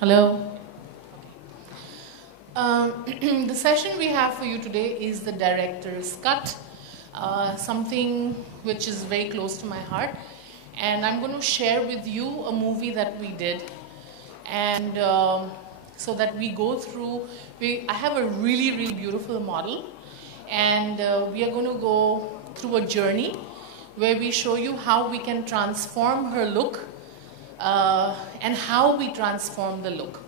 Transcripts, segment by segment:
Hello. The session we have for you today is the director's cut, something which is very close to my heart. And I'm going to share with you a movie that we did. And so that we go through, I have a really, really beautiful model. And we are going to go through a journey where we show you how we can transform her look and how we transform the look.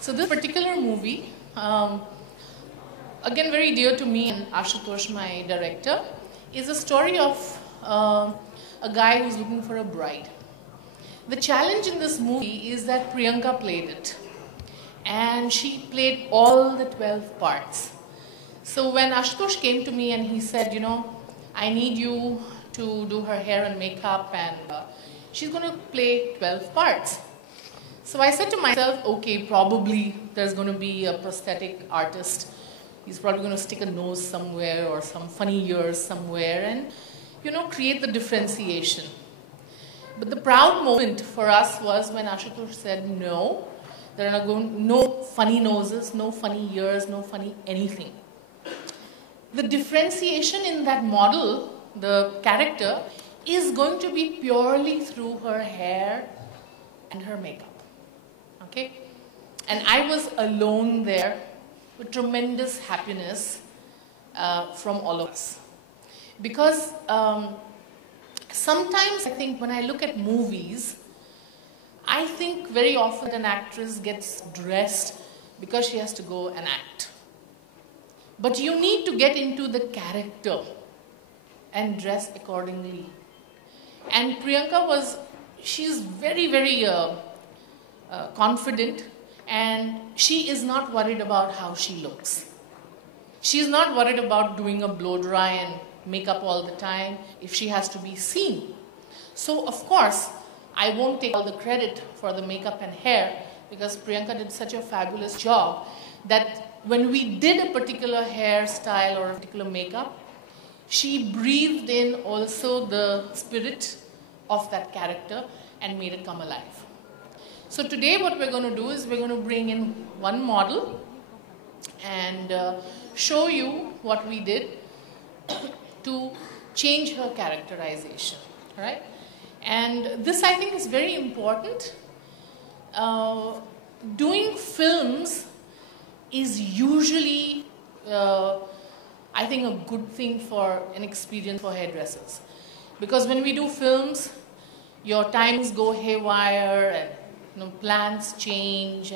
So this particular movie, again very dear to me and Ashutosh, my director, is a story of a guy who's looking for a bride. The challenge in this movie is that Priyanka played it, and she played all the 12 parts. So when Ashutosh came to me and he said, you know, I need you to do her hair and makeup, and she's going to play 12 parts. So I said to myself, okay, probably there's going to be a prosthetic artist. He's probably going to stick a nose somewhere or some funny ears somewhere and, you know, create the differentiation. But the proud moment for us was when Ashutosh said, no, there are no funny noses, no funny ears, no funny anything. The differentiation in that model, the character, is going to be purely through her hair and her makeup. Okay? And I was alone there with tremendous happiness from all of us. Because sometimes I think when I look at movies, I think very often an actress gets dressed because she has to go and act. But you need to get into the character and dress accordingly. And Priyanka she's very, very confident, and she is not worried about how she looks. She's not worried about doing a blow dry and makeup all the time if she has to be seen. So of course, I won't take all the credit for the makeup and hair because Priyanka did such a fabulous job that when we did a particular hairstyle or a particular makeup, she breathed in also the spirit of that character and made it come alive. So today what we're going to do is we're going to bring in one model and show you what we did to change her characterization, right? And this I think is very important. Doing films is usually, I think, a good thing for an experience for hairdressers. Because when we do films, your times go haywire and plans change,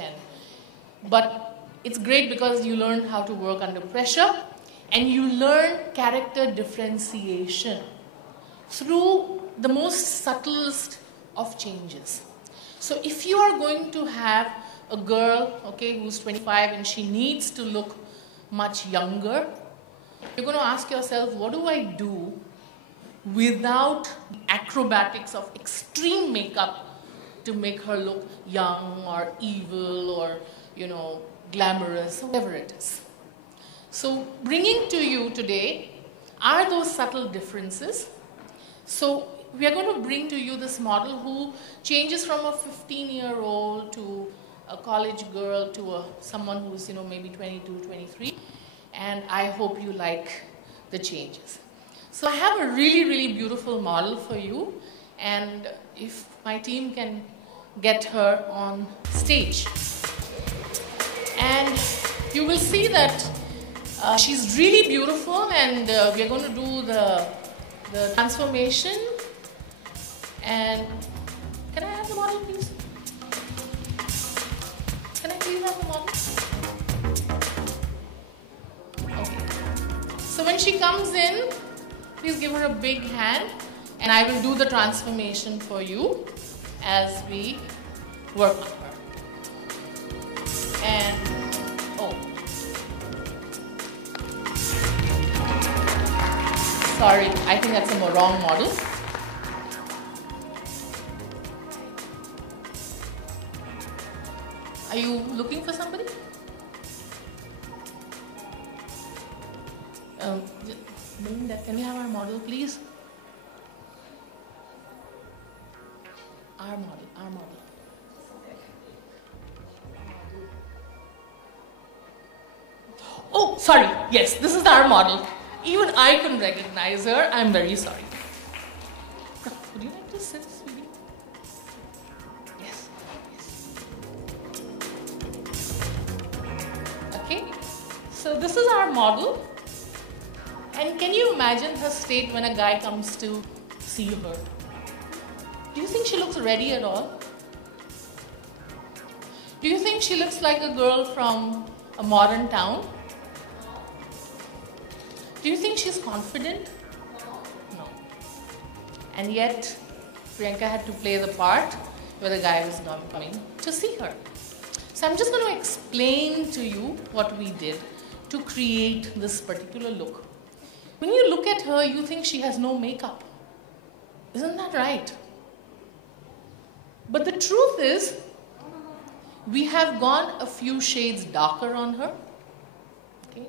but it's great because you learn how to work under pressure and you learn character differentiation through the most subtlest of changes. So if you are going to have a girl, okay, who's 25 and she needs to look much younger, you're going to ask yourself, what do I do without the acrobatics of extreme makeup to make her look young or evil or, glamorous, whatever it is. So bringing to you today are those subtle differences. So we are going to bring to you this model who changes from a 15-year-old to a college girl to someone who's, maybe 22, 23. And I hope you like the changes. So I have a really, really beautiful model for you. And if my team can get her on stage. And you will see that she's really beautiful, and we are going to do the transformation. And can I have the model, please? Can I please have the model? Okay. So when she comes in, please give her a big hand, and I will do the transformation for you as we work on her. And, sorry, I think that's a wrong model. Are you looking for somebody? Melinda, can we have our model, please? Our model. Oh, sorry. Yes, this is our model. Even I couldn't recognize her. I'm very sorry. Would you like to sit, sweetie? Yes. Okay. So this is our model. And can you imagine her state when a guy comes to see her? Do you think she looks ready at all? Do you think she looks like a girl from a modern town? Do you think she's confident? No. And yet, Priyanka had to play the part where the guy was not coming to see her. So I'm just going to explain to you what we did to create this particular look. When you look at her, you think she has no makeup. Isn't that right? But the truth is, we have gone a few shades darker on her. Okay.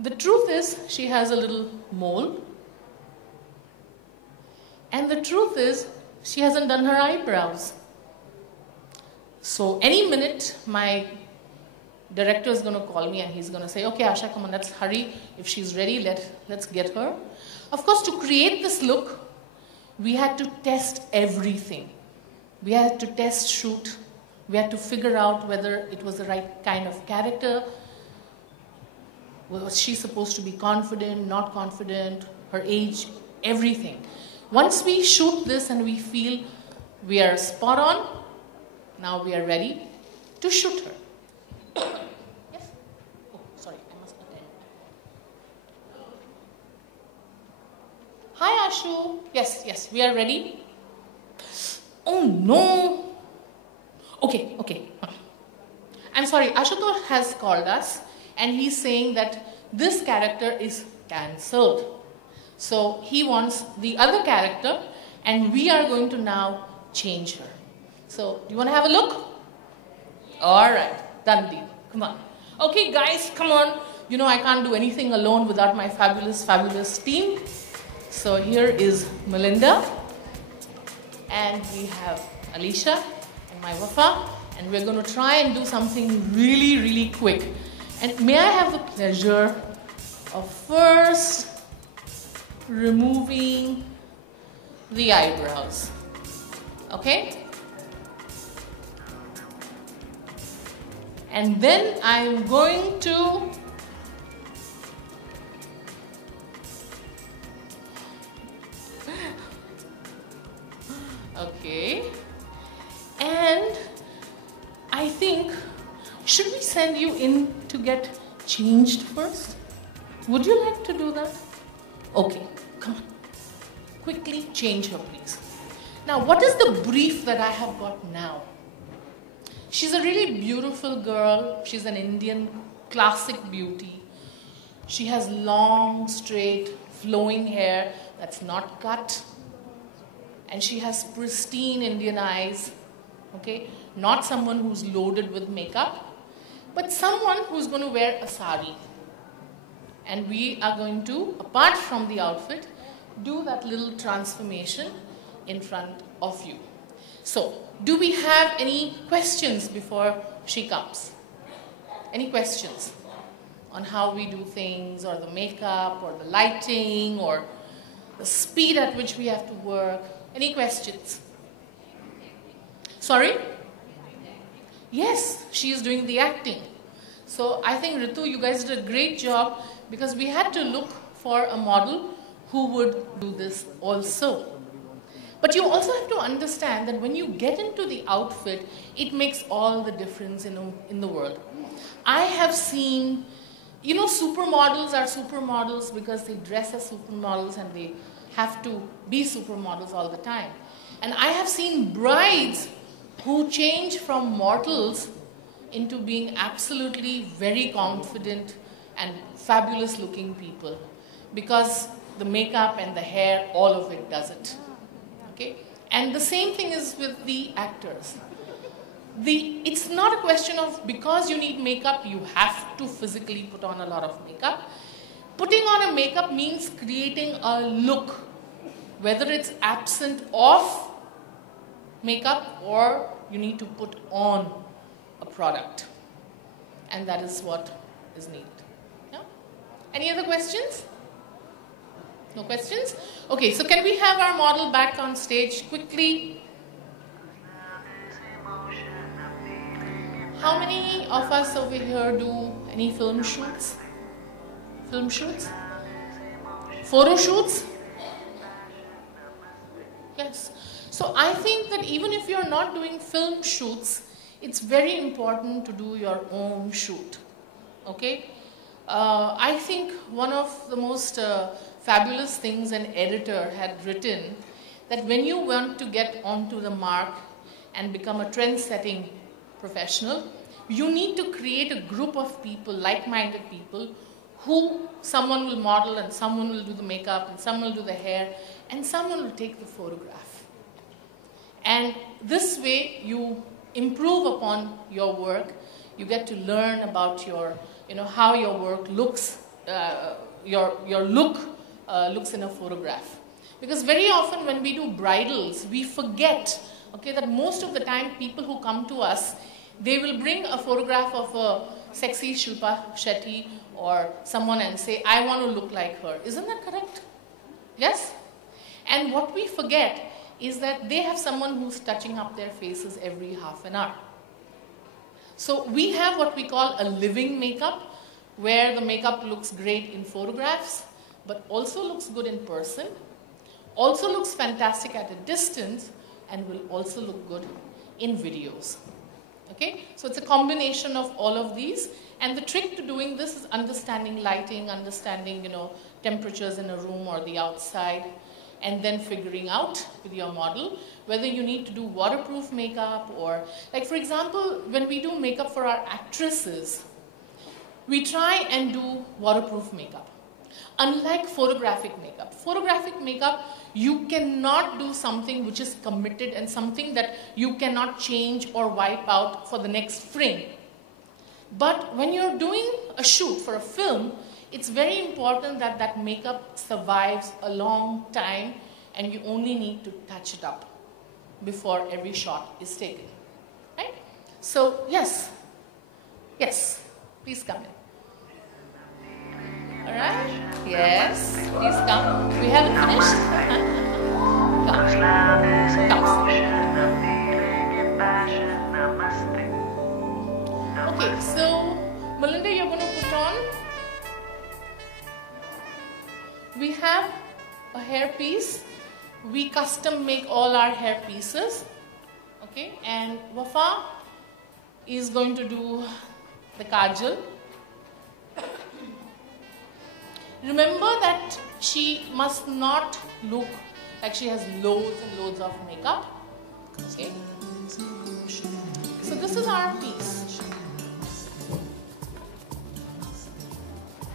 The truth is, she has a little mole. And the truth is, she hasn't done her eyebrows. So any minute, my director is going to call me and he's going to say, okay, Asha, come on, let's hurry. If she's ready, let's get her. Of course, to create this look, we had to test everything. We had to test shoot. We had to figure out whether it was the right kind of character. Was she supposed to be confident, not confident, her age, everything. Once we shoot this and we feel we are spot on, now we are ready to shoot her. Yes? Oh, sorry, I must attend. Hi, Ashu. Yes, we are ready. Oh, no. Okay. I'm sorry, Ashutosh has called us and he's saying that this character is cancelled. So he wants the other character and we are going to now change her. So, do you want to have a look? Alright, done deal. Come on. Okay guys, come on. You know I can't do anything alone without my fabulous team. So here is Melinda. And we have Alicia and my Wafa. And we're going to try and do something really quick. And may I have the pleasure of first removing the eyebrows. Okay? And then I'm going to okay. And I think, should we send you in to get changed first? Would you like to do that? Okay, come on. Quickly change her, please. Now, what is the brief that I have got now? She's a really beautiful girl. She's an Indian classic beauty. She has long, straight, flowing hair that's not cut. And she has pristine Indian eyes. Okay? Not someone who's loaded with makeup, but someone who's going to wear a sari. And we are going to, apart from the outfit, do that little transformation in front of you. So, do we have any questions before she comes? Any questions on how we do things, or the makeup, or the lighting, or the speed at which we have to work? Any questions? Sorry? Yes, she is doing the acting. So I think Ritu, you guys did a great job because we had to look for a model who would do this also. But you also have to understand that when you get into the outfit, it makes all the difference in the world. I have seen, you know, supermodels are supermodels because they dress as supermodels and they have to be supermodels all the time. And I have seen brides who change from mortals into being absolutely very confident and fabulous looking people because the makeup and the hair, all of it does it. Okay? And the same thing is with the actors. It's not a question of because you need makeup, you have to physically put on a lot of makeup. Putting on a makeup means creating a look, whether it's absent of makeup or you need to put on a product. And that is what is needed. Any other questions? No questions? Okay, so can we have our model back on stage quickly? How many of us over here do any film shoots? Film shoots? Photo shoots? Yes. So I think that even if you're not doing film shoots, it's very important to do your own shoot. Okay? I think one of the most fabulous things an editor had written, that when you want to get onto the mark and become a trend-setting professional, you need to create a group of people, like-minded people, who someone will model and someone will do the makeup and someone will do the hair and someone will take the photograph. And this way you improve upon your work. You get to learn about your, how your work looks, your look looks in a photograph. Because very often when we do bridals, we forget, okay, that most of the time people who come to us, they will bring a photograph of a sexy Shilpa Shetty or someone and say, I want to look like her. Isn't that correct? Yes? And what we forget is that they have someone who's touching up their faces every half an hour. So we have what we call a living makeup, where the makeup looks great in photographs, but also looks good in person, also looks fantastic at a distance, and will also look good in videos. Okay? So it's a combination of all of these. And the trick to doing this is understanding lighting, understanding, temperatures in a room or the outside, and then figuring out with your model whether you need to do waterproof makeup or, like for example, when we do makeup for our actresses, we try and do waterproof makeup. Unlike photographic makeup, you cannot do something which is committed and something that you cannot change or wipe out for the next frame. But when you're doing a shoot for a film, it's very important that that makeup survives a long time and you only need to touch it up before every shot is taken. Right? So, yes, please come in. Alright? Yes, please come. We haven't finished. Come. Okay, so Melinda, you're going to put on. We have a hair piece. We custom make all our hair pieces. Okay, and Wafa is going to do the kajal. Remember that she must not look like she has loads and loads of makeup. Okay. So this is our piece.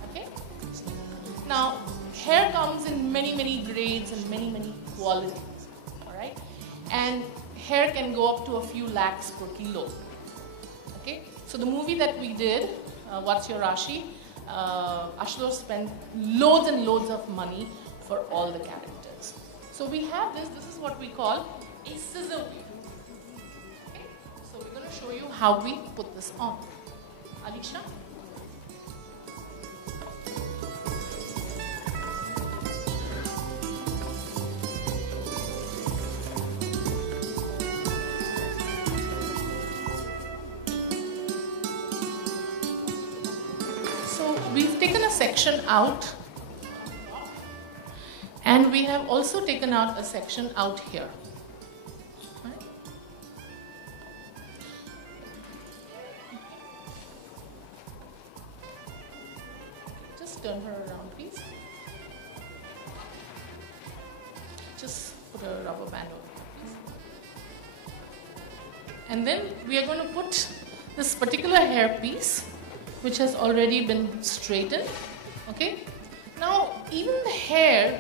Okay. Now, hair comes in many grades and many qualities. Alright. And hair can go up to a few lakhs per kilo. Okay. So the movie that we did, What's Your Rashi? Ashlor spent loads and loads of money for all the characters. So we have this is what we call a scissor wheel. Okay? So we're going to show you how we put this on. Alisha? We've taken a section out and we have also taken out a section out here. Right? Just turn her around, please. Just put a rubber band over it, please. And then we are going to put this particular hair piece, which has already been straightened. Okay. Now, even the hair,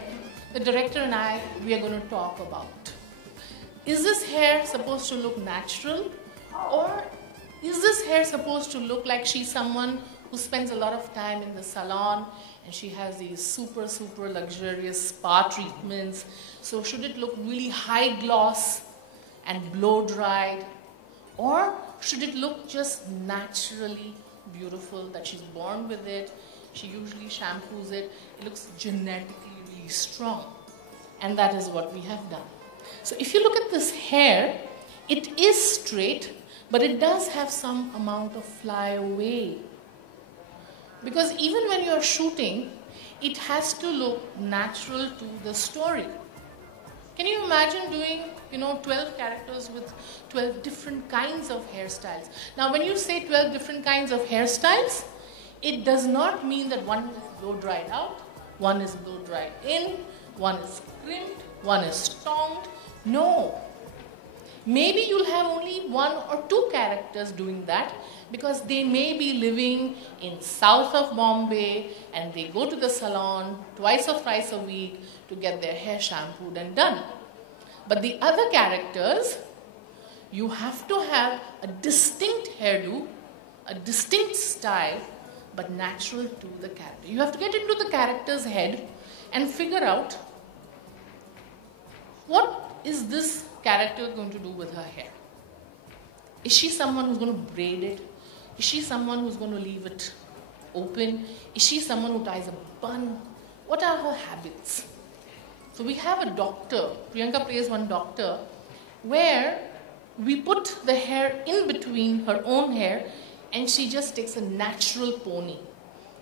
the director and I, we are going to talk about. Is this hair supposed to look natural, or is this hair supposed to look like she's someone who spends a lot of time in the salon and she has these super luxurious spa treatments? So should it look really high gloss and blow dried, or should it look just naturally beautiful, that she's born with it she usually shampoos it. It looks genetically really strong. And that is what we have done. So if you look at this hair, it is straight, but it does have some amount of flyaway. Because even when you are shooting, it has to look natural to the story. Can you imagine doing, 12 characters with 12 different kinds of hairstyles? Now, when you say 12 different kinds of hairstyles, it does not mean that one is blow dried out, one is blow dried in, one is crimped, one is tonged. No. Maybe you'll have only one or two characters doing that because they may be living in south of Bombay and they go to the salon twice or thrice a week to get their hair shampooed and done. But the other characters, you have to have a distinct hairdo, a distinct style, but natural to the character. You have to get into the character's head and figure out what is this character going to do with her hair. Is she someone who's going to braid it? Is she someone who's going to leave it open? Is she someone who ties a bun? What are her habits? So we have a doctor, Priyanka plays one doctor, where we put the hair in between her own hair and she just takes a natural pony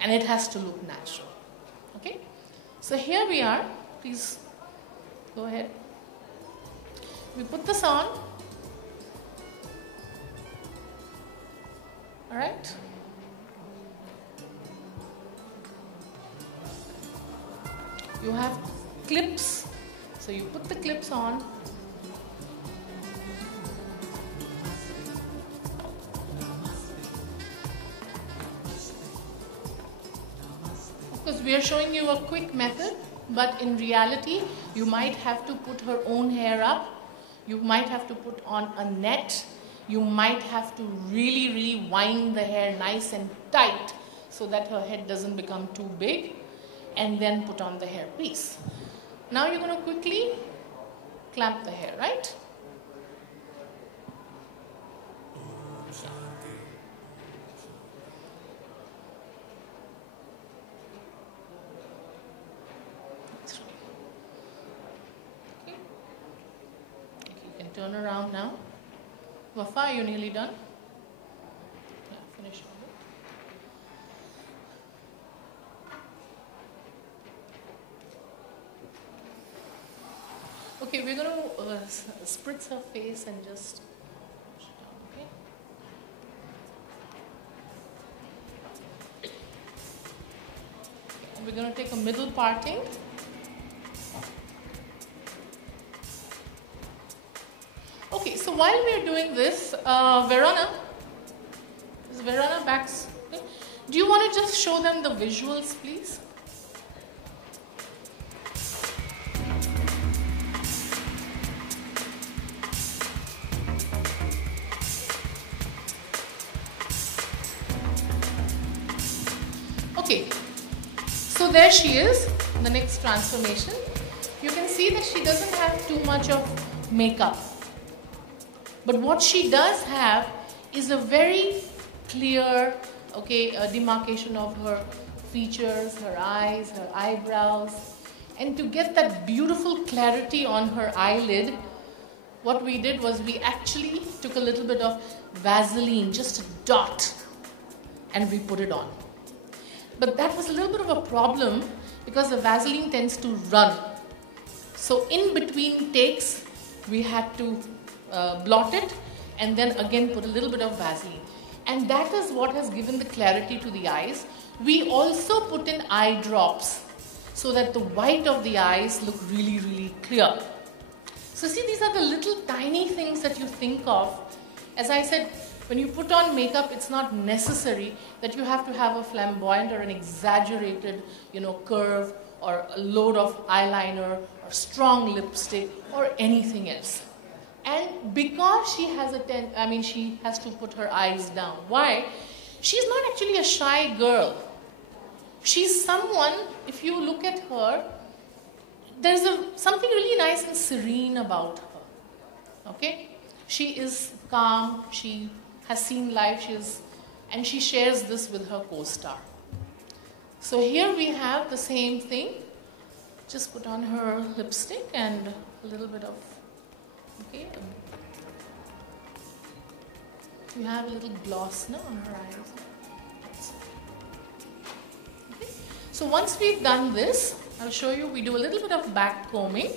and it has to look natural. Okay? So here we are. Please go ahead. We put this on. All right? You have clips. So you put the clips on. Of course, we are showing you a quick method, but in reality, you might have to put her own hair up. You might have to put on a net. You might have to really, really wind the hair nice and tight so that her head doesn't become too big, and then put on the hairpiece. Now you're going to quickly clamp the hair, right? Okay. You can turn around now. Wafa, you're nearly done? Yeah, finish on it. Okay, we're going to spritz her face and just push it down, okay? And we're going to take a middle parting. Okay, so while we are doing this, Verona, is Verona back? Okay. Do you want to just show them the visuals, please? Okay, so there she is, the next transformation. You can see that she doesn't have too much of makeup. But what she does have is a very clear, demarcation of her features, her eyes, her eyebrows. And to get that beautiful clarity on her eyelid, what we did was we actually took a little bit of Vaseline, just a dot, and we put it on. But that was a little bit of a problem because the Vaseline tends to run. So in between takes, we had to blot it and then again put a little bit of Vaseline. And that is what has given the clarity to the eyes. We also put in eye drops so that the white of the eyes look really, really clear. So see, these are the little tiny things that you think of. As I said, when you put on makeup, it's not necessary that you have to have a flamboyant or an exaggerated, curve or a load of eyeliner or strong lipstick or anything else. And because she has she has to put her eyes down. Why? She's not actually a shy girl. She's someone, if you look at her, there's something really nice and serene about her. Okay? She is calm, she has seen life, and she shares this with her co-star. So here we have the same thing. Just put on her lipstick and a little bit of, okay. You have a little gloss now on her eyes. Okay. So once we've done this, I'll show you, we do a little bit of back combing.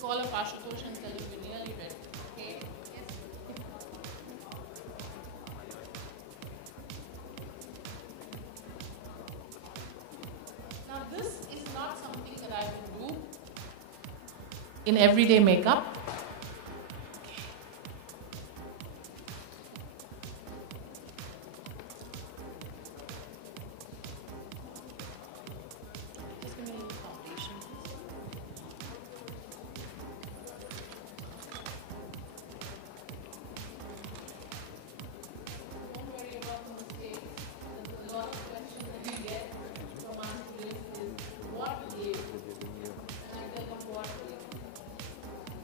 Call up Ashutosh and tell him we're nearly ready. Okay? Yes. Now this is not something that I would do in everyday makeup.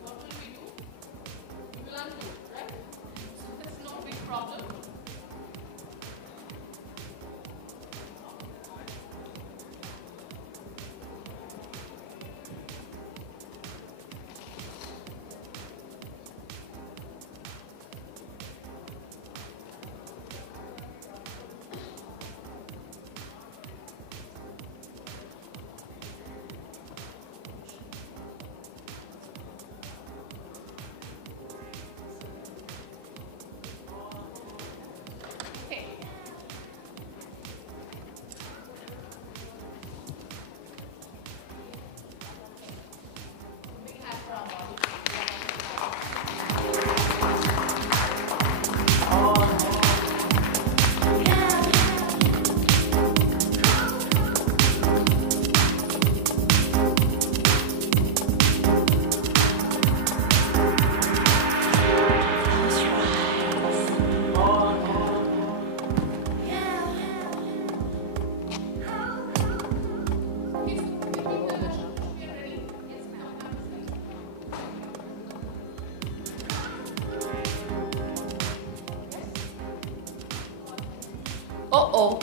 What Uh-oh.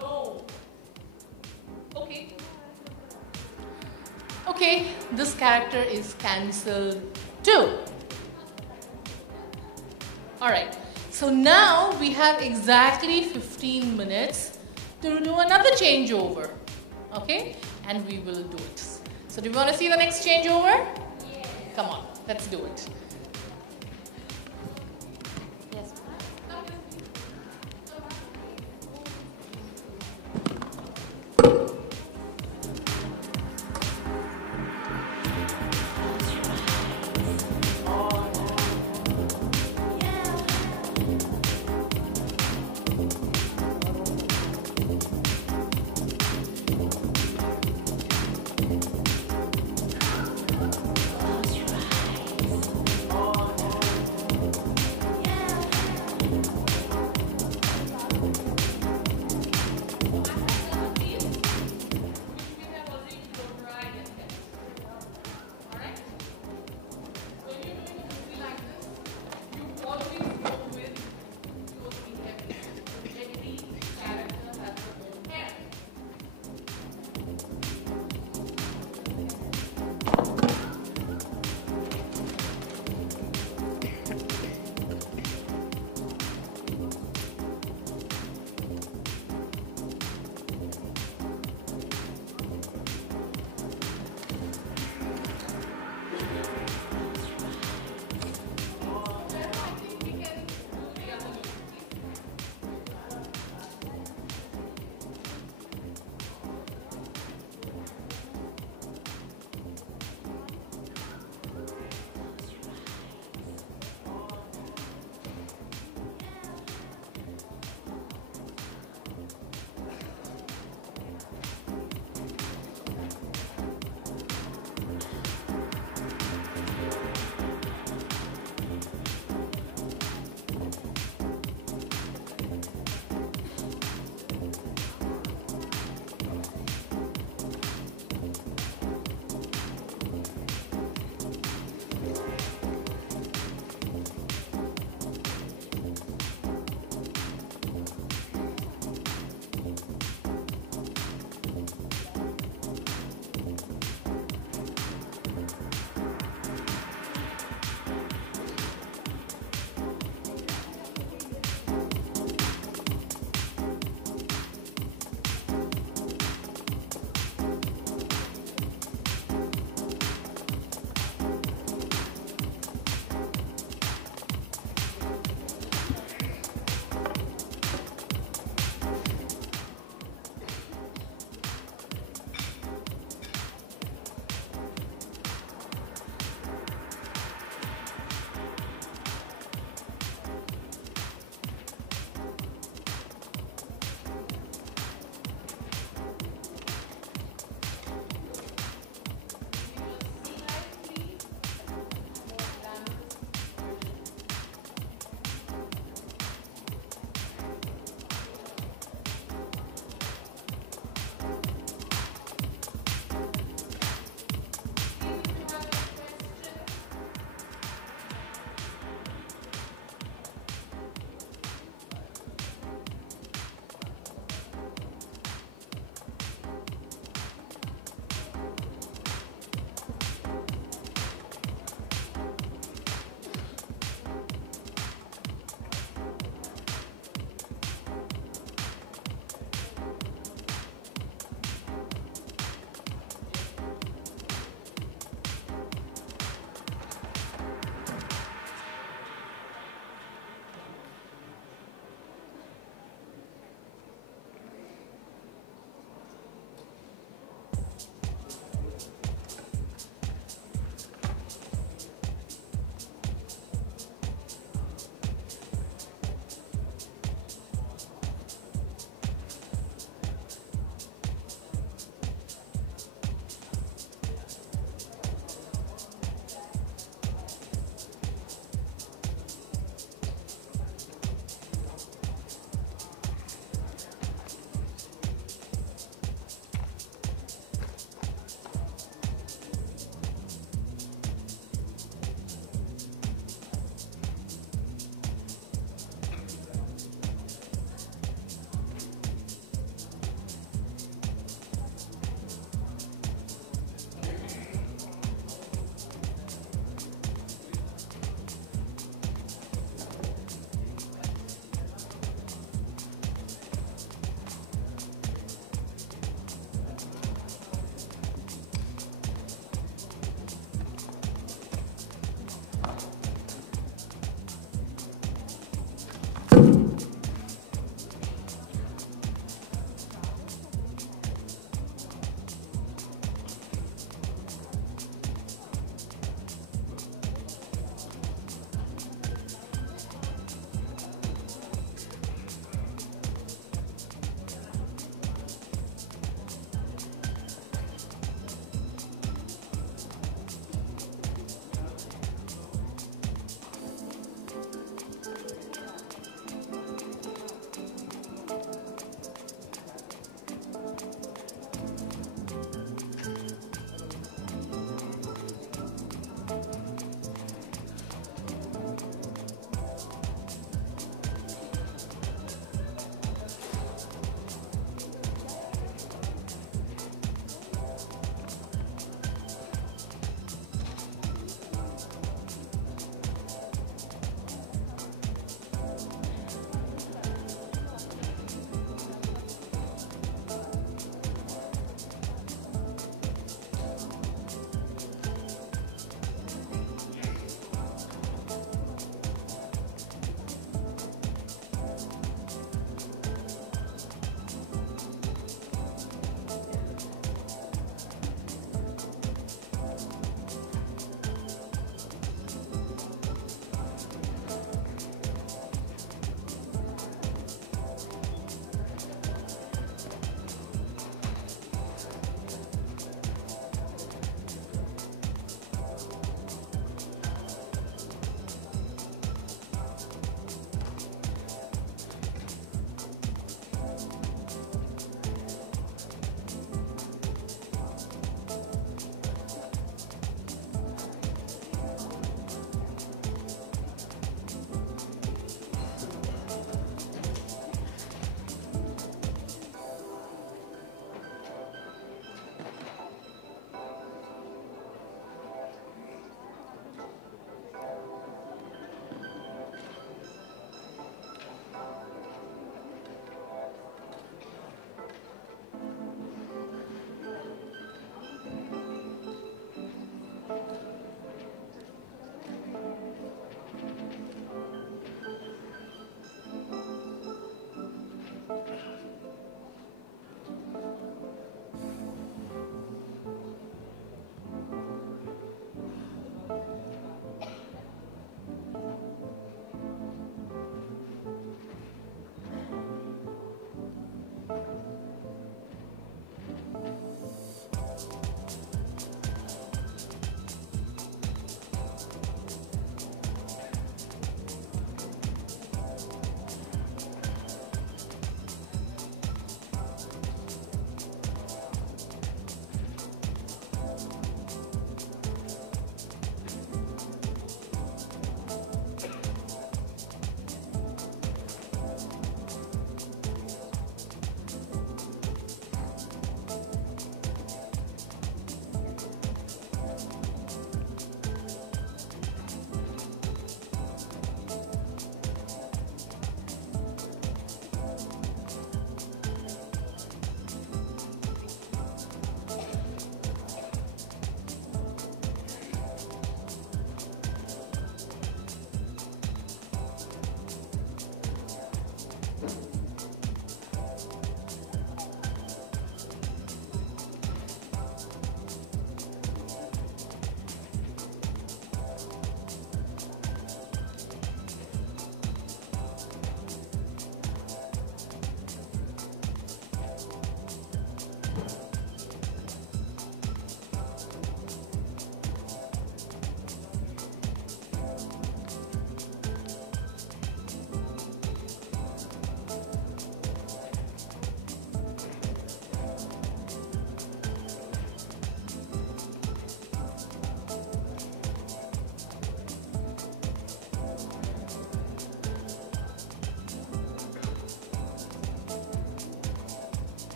No. Okay. Okay, this character is cancelled too. Alright, so now we have exactly 15 minutes to do another changeover. Okay, and we will do it. So do you want to see the next changeover? Yes. Come on, let's do it. Yes.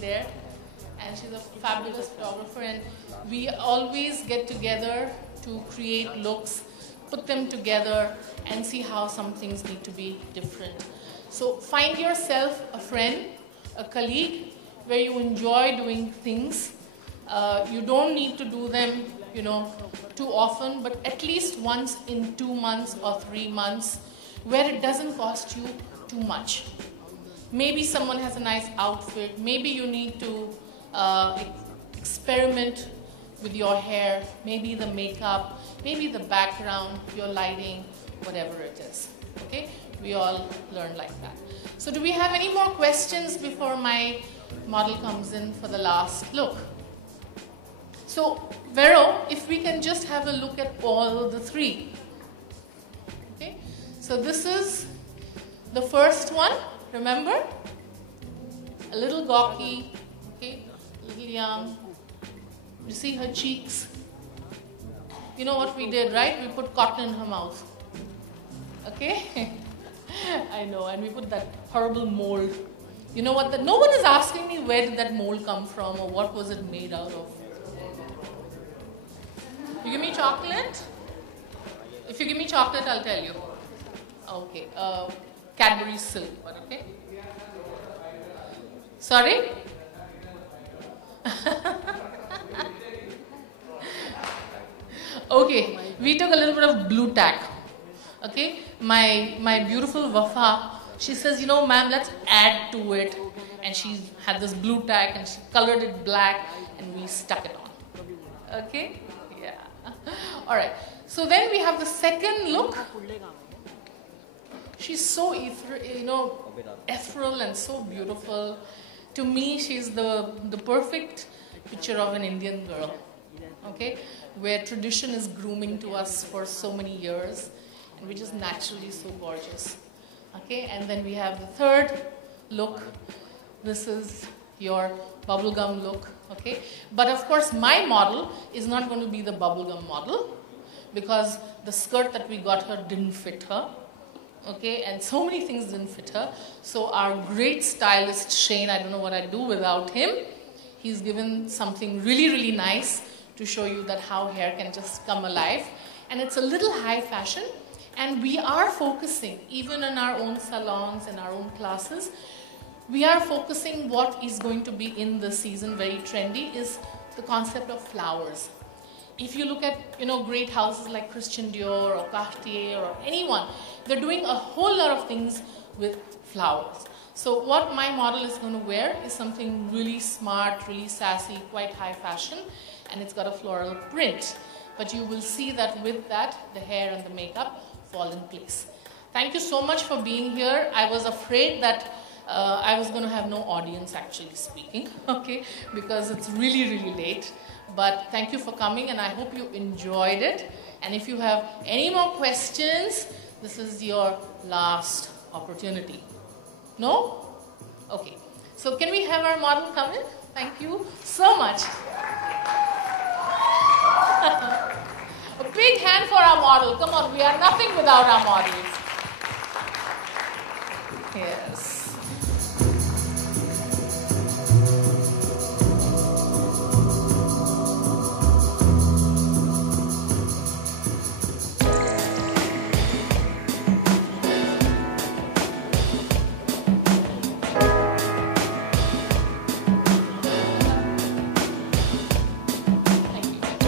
there, and she's a fabulous photographer, and we always get together to create looks, put them together, and see how some things need to be different. So find yourself a friend, a colleague, where you enjoy doing things. You don't need to do them, too often, but at least once in 2 months or 3 months, where it doesn't cost you too much. Maybe someone has a nice outfit. Maybe you need to experiment with your hair, maybe the makeup, maybe the background, your lighting, whatever it is. Okay? We all learn like that. So do we have any more questions before my model comes in for the last look? So Vero, if we can just have a look at all the three. Okay? So this is the first one, remember? A little gawky, okay? A little young. You see her cheeks? You know what we did, right? We put cotton in her mouth. Okay? I know, and we put that horrible mold. You know what? No one is asking me where did that mold come from or what was it made out of. You give me chocolate? If you give me chocolate, I'll tell you. Okay. Cadbury silk one, okay? Sorry? Okay, we took a little bit of blue tack. Okay, my beautiful Wafa, she says, ma'am, let's add to it. And she had this blue tack and she colored it black and we stuck it on. Okay, yeah. All right. So then we have the second look. She's so ethereal and so beautiful. To me, she's the perfect picture of an Indian girl. Okay, where tradition is grooming to us for so many years, and we're just naturally so gorgeous. Okay, and then we have the third look. This is your bubblegum look. Okay, but of course my model is not going to be the bubblegum model because the skirt that we got her didn't fit her. Okay, and so many things didn't fit her. So our great stylist Shane, I don't know what I'd do without him. He's given something really, really nice to show you that how hair can just come alive. And it's a little high fashion. And we are focusing, even in our own salons and our own classes, we are focusing what is going to be in the season, very trendy, is the concept of flowers. If you look at, great houses like Christian Dior or Cartier or anyone, they're doing a whole lot of things with flowers. So what my model is going to wear is something really smart, really sassy, quite high fashion, and it's got a floral print. But you will see that with that, the hair and the makeup fall in place. Thank you so much for being here. I was afraid that I was going to have no audience actually speaking, okay, because it's really, really late. But thank you for coming, and I hope you enjoyed it. And if you have any more questions, this is your last opportunity. No? Okay. So can we have our model come in? Thank you so much. A big hand for our model. Come on, we are nothing without our models. Yes.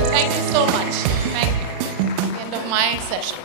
Thank you so much. Thank you. End of my session.